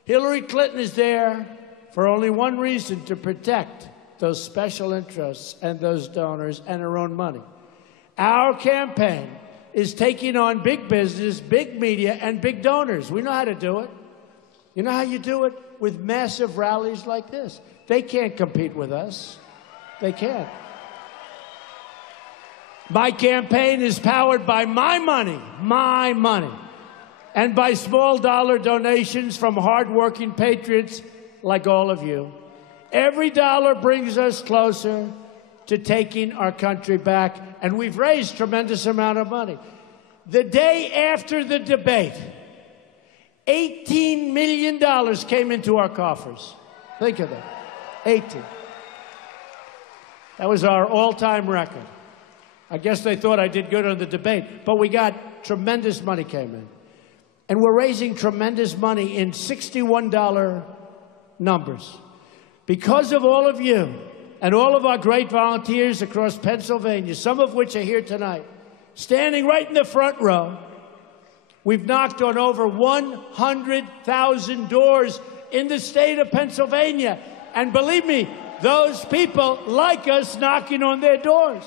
Hillary Clinton is there for only one reason: to protect those special interests and those donors and her own money. Our campaign is taking on big business, big media, and big donors. We know how to do it. You know how you do it? With massive rallies like this. They can't compete with us. They can't. My campaign is powered by my money, and by small dollar donations from hardworking patriots like all of you. Every dollar brings us closer to taking our country back, and we've raised a tremendous amount of money. The day after the debate, $18 million came into our coffers. Think of that. 18. That was our all-time record. I guess they thought I did good on the debate, but we got tremendous money came in. And we're raising tremendous money in $61 numbers. Because of all of you and all of our great volunteers across Pennsylvania, some of which are here tonight, standing right in the front row, we've knocked on over 100,000 doors in the state of Pennsylvania. And believe me, those people like us knocking on their doors.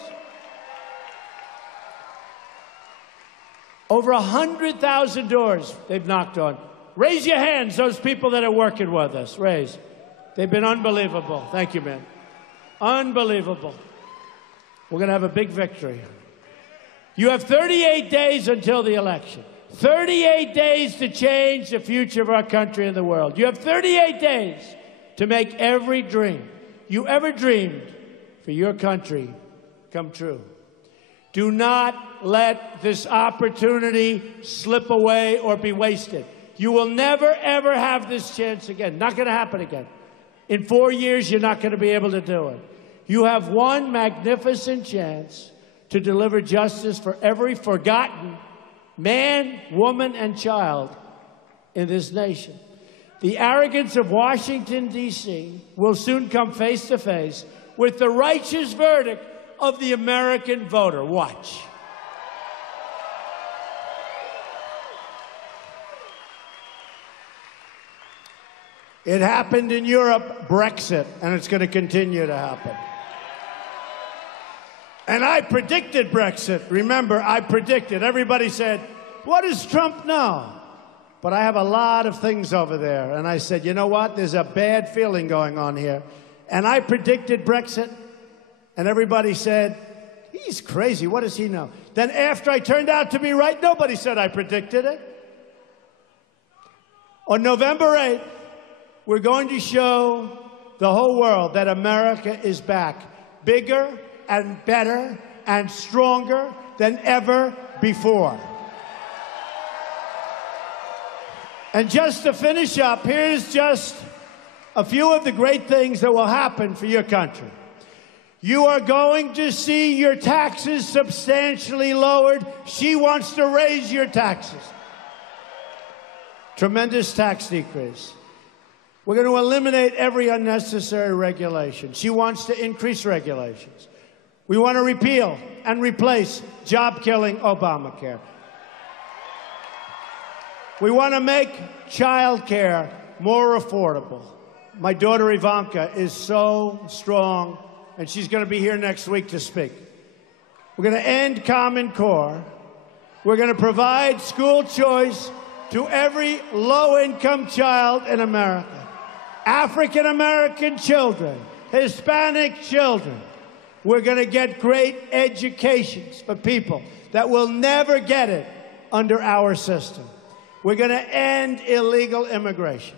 Over 100,000 doors they've knocked on. Raise your hands, those people that are working with us. Raise. They've been unbelievable. Thank you, man. Unbelievable. We're going to have a big victory. You have 38 days until the election. 38 days to change the future of our country and the world. You have 38 days to make every dream you ever dreamed for your country come true. Do not let this opportunity slip away or be wasted. You will never, ever have this chance again. Not going to happen again. In 4 years, you're not going to be able to do it. You have one magnificent chance to deliver justice for every forgotten man, woman, and child in this nation. The arrogance of Washington, D.C. will soon come face to face with the righteous verdict of the American voter. Watch. It happened in Europe, Brexit, and it's going to continue to happen. And I predicted Brexit. Remember, I predicted. Everybody said, what does Trump know? But I have a lot of things over there. And I said, you know what? There's a bad feeling going on here. And I predicted Brexit. And everybody said, he's crazy. What does he know? Then after I turned out to be right, nobody said I predicted it. On November 8th, we're going to show the whole world that America is back, bigger and better and stronger than ever before. And just to finish up, here's just a few of the great things that will happen for your country. You are going to see your taxes substantially lowered. She wants to raise your taxes. Tremendous tax decrease. We're going to eliminate every unnecessary regulation. She wants to increase regulations. We want to repeal and replace job-killing Obamacare. We want to make child care more affordable. My daughter Ivanka is so strong, and she's going to be here next week to speak. We're going to end Common Core. We're going to provide school choice to every low-income child in America. African-American children, Hispanic children. We're going to get great educations for people that will never get it under our system. We're going to end illegal immigration.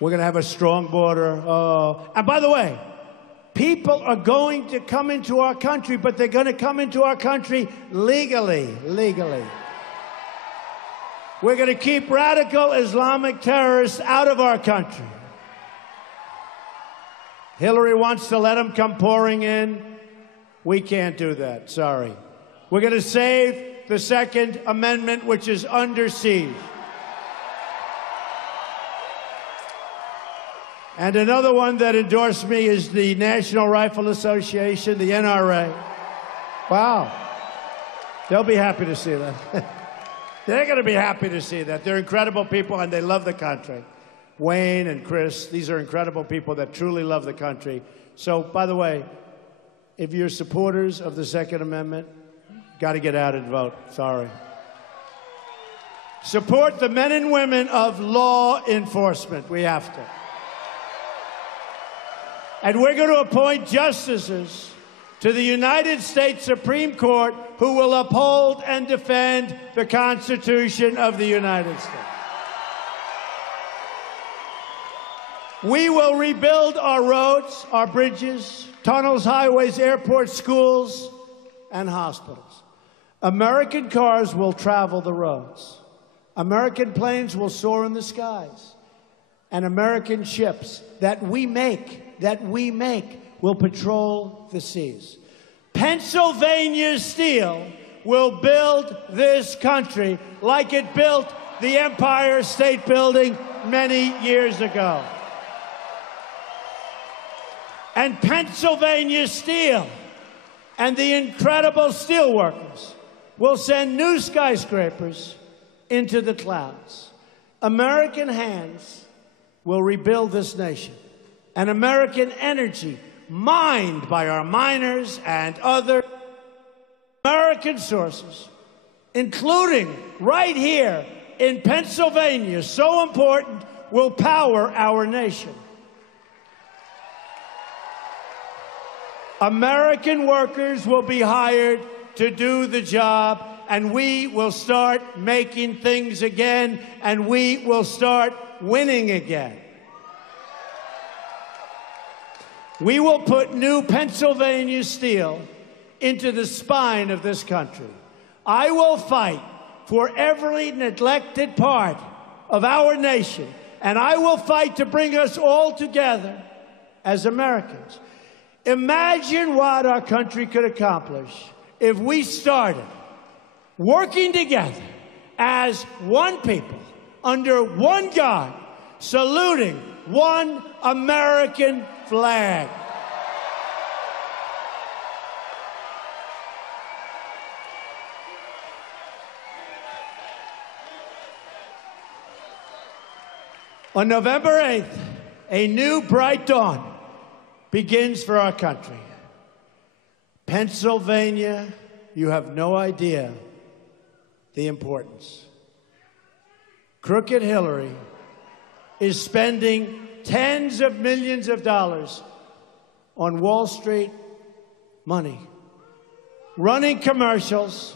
We're going to have a strong border. And by the way, people are going to come into our country, but they're going to come into our country legally. We're going to keep radical Islamic terrorists out of our country. Hillary wants to let them come pouring in. We can't do that, sorry. We're going to save the Second Amendment, which is under siege. And another one that endorsed me is the National Rifle Association, the NRA. Wow. They'll be happy to see that. They're going to be happy to see that. They're incredible people, and they love the country. Wayne and Chris, these are incredible people that truly love the country. So, by the way, if you're supporters of the Second Amendment, got to get out and vote. Sorry. Support the men and women of law enforcement. We have to. And we're going to appoint justices to the United States Supreme Court who will uphold and defend the Constitution of the United States. We will rebuild our roads, our bridges, tunnels, highways, airports, schools, and hospitals. American cars will travel the roads. American planes will soar in the skies. And American ships that we make, will patrol the seas. Pennsylvania Steel will build this country like it built the Empire State Building many years ago. And Pennsylvania Steel and the incredible steelworkers will send new skyscrapers into the clouds. American hands will rebuild this nation. And American energy, mined by our miners and other American sources, including right here in Pennsylvania, so important, will power our nation. American workers will be hired to do the job, and we will start making things again, and we will start winning again. We will put new Pennsylvania steel into the spine of this country. I will fight for every neglected part of our nation, and I will fight to bring us all together as Americans. Imagine what our country could accomplish if we started working together as one people, under one God, saluting one American flag. On November 8th, a new bright dawn begins for our country. Pennsylvania, you have no idea the importance. Crooked Hillary is spending tens of millions of dollars on Wall Street money, running commercials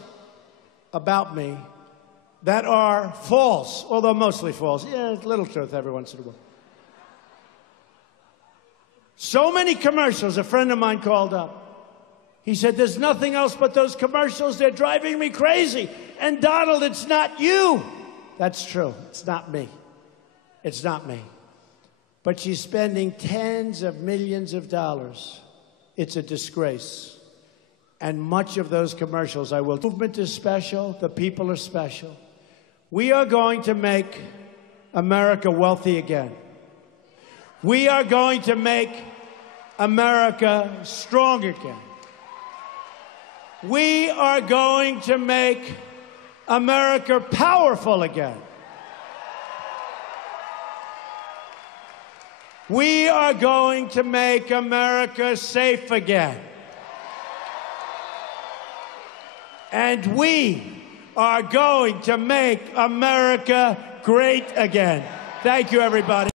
about me that are false, although mostly false. Yeah, a little truth every once in a while. So many commercials, a friend of mine called up. He said, there's nothing else but those commercials. They're driving me crazy. And Donald, it's not you. That's true. It's not me. It's not me. But she's spending tens of millions of dollars. It's a disgrace. And much of those commercials I will. The movement is special. The people are special. We are going to make America wealthy again. We are going to make America strong again. We are going to make America powerful again. We are going to make America safe again. And we are going to make America great again. Thank you, everybody.